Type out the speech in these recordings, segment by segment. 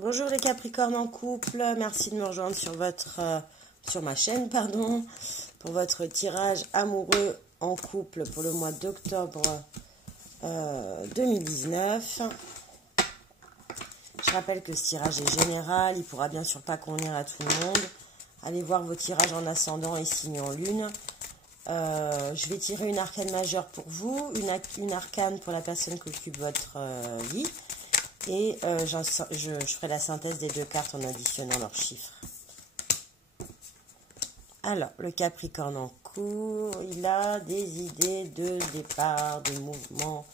Bonjour les Capricornes en couple, merci de me rejoindre sur ma chaîne, pour votre tirage amoureux en couple pour le mois d'octobre 2019. Je rappelle que ce tirage est général, il ne pourra bien sûr pas convenir à tout le monde. Allez voir vos tirages en ascendant et signe en lune. Je vais tirer une arcane majeure pour vous, une arcane pour la personne qui occupe votre vie. Et je ferai la synthèse des deux cartes en additionnant leurs chiffres. Alors, le Capricorne en cours, il a des idées de départ, de mouvement,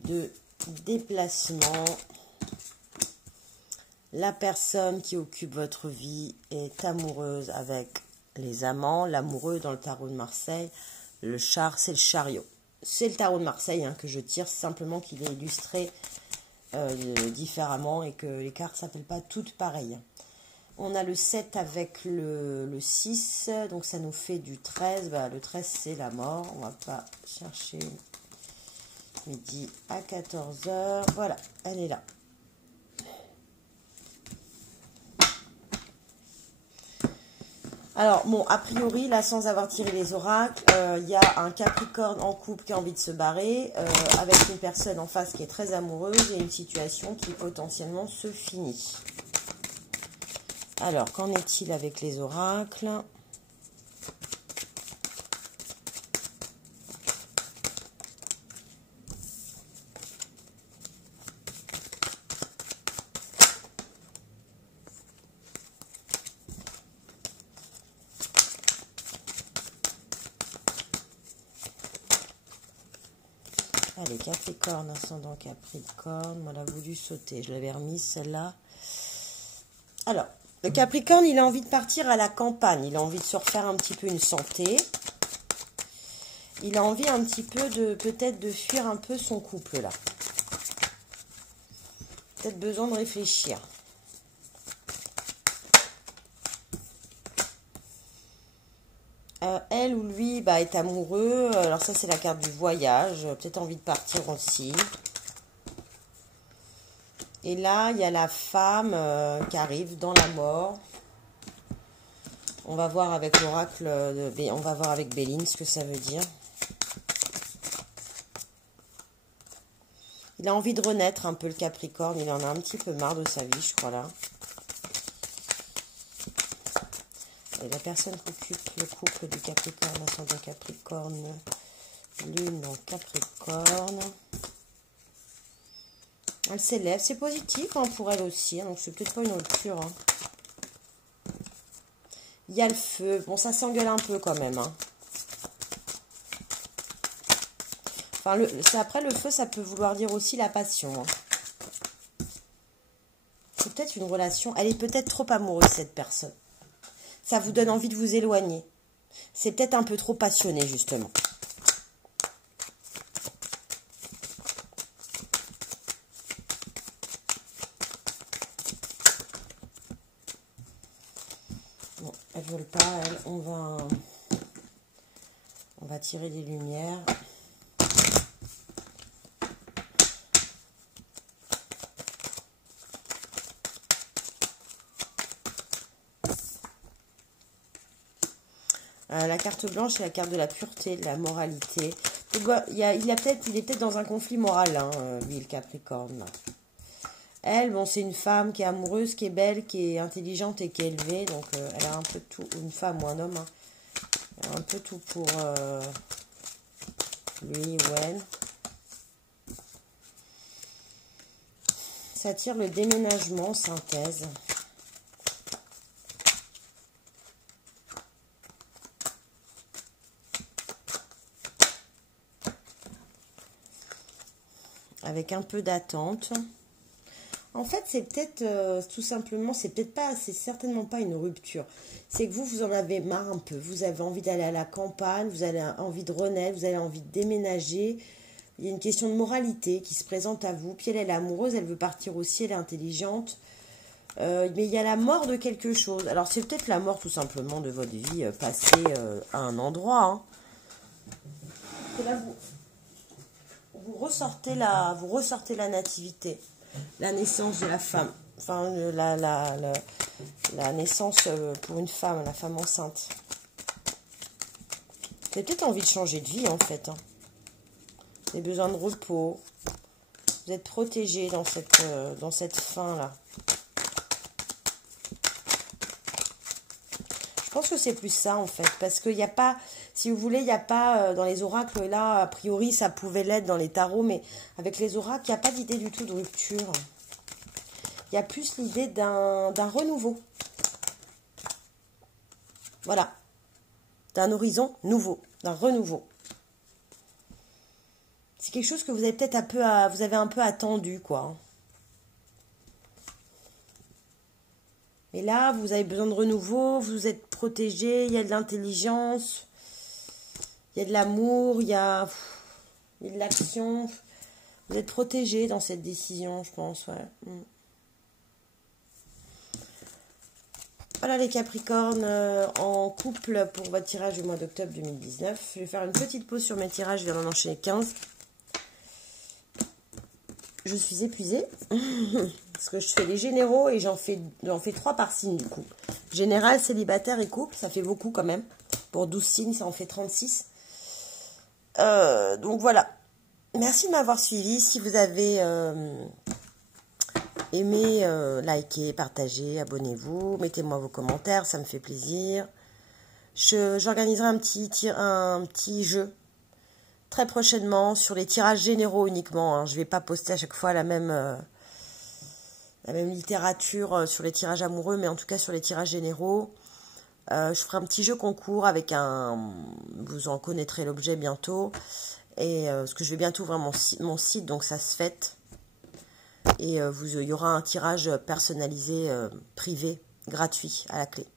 de déplacement. La personne qui occupe votre vie est amoureuse avec les amants. L'amoureux dans le tarot de Marseille, le char, c'est le chariot. C'est le tarot de Marseille que je tire, simplement qu'il est illustré différemment et que les cartes ne s'appellent pas toutes pareilles. On a le 7 avec le 6, donc ça nous fait du 13. Le 13, c'est la mort. On ne va pas chercher midi à 14 h. Voilà, elle est là. Alors, bon, a priori, là, sans avoir tiré les oracles, il y a un Capricorne en couple qui a envie de se barrer, avec une personne en face qui est très amoureuse et une situation qui potentiellement se finit. Alors, qu'en est-il avec les oracles ? Allez, Capricorne, ascendant Capricorne, on l'a voulu sauter, je l'avais remise celle-là. Alors, le Capricorne, il a envie de partir à la campagne, il a envie de se refaire un petit peu une santé. Il a envie un petit peu peut-être de fuir un peu son couple là. Peut-être besoin de réfléchir. Elle ou lui est amoureux. Alors ça, c'est la carte du voyage. Peut-être envie de partir aussi. Et là, il y a la femme qui arrive dans la mort. On va voir avec l'oracle, on va voir avec Béline ce que ça veut dire. Il a envie de renaître un peu le Capricorne. Il en a un petit peu marre de sa vie, je crois là. Et la personne qui occupe le couple du Capricorne, ascendant Capricorne, lune en Capricorne. Elle s'élève, c'est positif pour elle aussi, donc c'est peut-être pas une rupture. Il y a le feu, bon ça s'engueule un peu quand même. Enfin, après le feu, ça peut vouloir dire aussi la passion. C'est peut-être une relation, elle est peut-être trop amoureuse cette personne. Ça vous donne envie de vous éloigner. C'est peut-être un peu trop passionné, justement. Bon, elles ne veulent pas, elles. On va tirer des lumières. La carte blanche, c'est la carte de la pureté, de la moralité. Il est peut-être dans un conflit moral, lui, le Capricorne. Là. Elle, bon, c'est une femme qui est amoureuse, qui est belle, qui est intelligente et qui est élevée. Donc, elle a un peu tout, une femme ou un homme. Elle a un peu tout pour lui ou elle. Ça tire le déménagement, synthèse. Avec un peu d'attente. En fait, c'est peut-être, tout simplement, c'est certainement pas une rupture. C'est que vous en avez marre un peu. Vous avez envie d'aller à la campagne, vous avez envie de renaître, vous avez envie de déménager. Il y a une question de moralité qui se présente à vous. Puis elle est amoureuse, elle veut partir aussi, elle est intelligente. Mais il y a la mort de quelque chose. Alors, c'est peut-être la mort, tout simplement, de votre vie passée à un endroit. Et là, vous ressortez la nativité, la naissance de la femme. Enfin, la naissance pour une femme, la femme enceinte. Vous avez peut-être envie de changer de vie, en fait. Hein. Vous avez besoin de repos. Vous êtes protégé dans cette fin-là. Je pense que c'est plus ça, en fait. Parce qu'il n'y a pas, si vous voulez, il n'y a pas, dans les oracles, là, a priori, ça pouvait l'être dans les tarots, mais avec les oracles, il n'y a pas d'idée du tout de rupture. Il y a plus l'idée d'un renouveau. Voilà. D'un horizon nouveau, d'un renouveau. C'est quelque chose que vous avez peut-être un peu attendu, quoi. Et là, vous avez besoin de renouveau, vous êtes protégé, il y a de l'intelligence, il y a de l'amour, il y a de l'action. Vous êtes protégé dans cette décision, je pense, ouais. Voilà les Capricornes en couple pour votre tirage du mois d'octobre 2019. Je vais faire une petite pause sur mes tirages, je viens d'en enchaîner 15. Je suis épuisée parce que je fais les généraux et j'en fais 3 par signe du coup. Général, célibataire et couple, ça fait beaucoup quand même. Pour 12 signes, ça en fait 36. Donc voilà. Merci de m'avoir suivi. Si vous avez aimé, likez, partagez, abonnez-vous. Mettez-moi vos commentaires, ça me fait plaisir. J'organiserai un petit jeu très prochainement sur les tirages généraux uniquement. Hein. Je ne vais pas poster à chaque fois la même littérature sur les tirages amoureux, mais en tout cas sur les tirages généraux. Je ferai un petit jeu concours avec vous en connaîtrez l'objet bientôt. Et parce que je vais bientôt ouvrir mon site, donc ça se fête. Et il y aura un tirage personnalisé, privé, gratuit, à la clé.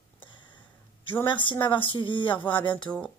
Je vous remercie de m'avoir suivi. Au revoir, à bientôt.